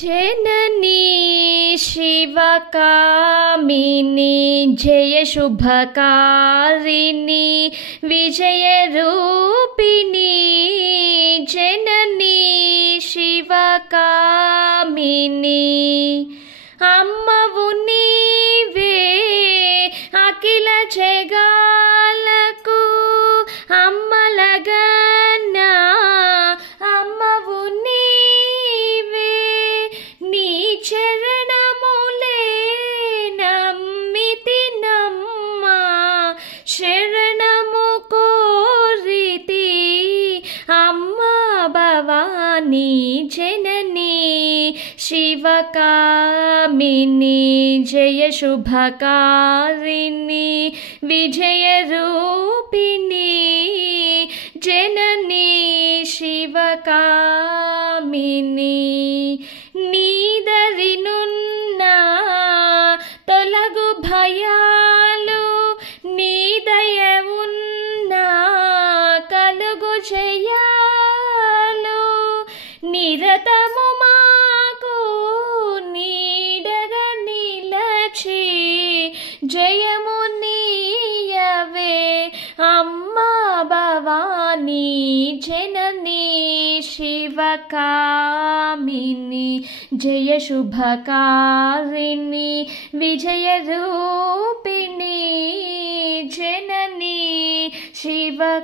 जननी शिवकामिनी जय शुभकारिणी विजयरूपिणी जननी शिवकामिनी अम्मवु नीवे अखिल जगाలకు अम्मलगना अम्मवु नीवे నీ చరణములే నమ్మితి నమ్మ శరణము కోరితి అమ్మ భవానీ జననీ శివకామిని జయ శుభకారిణి విజయరూపిణి జననీ శివకామిని నీదరినున్న తొలగు భయాలు నీ దయ ఉన్న కలుగు జయాలు నిరతము మాకు నీడగా నిలచి జయము నీయవే అమ్మా భవానీ జననీ శివకామిని జయ శుభకారిణి విజయరూపిణి జననీ శివకామిని.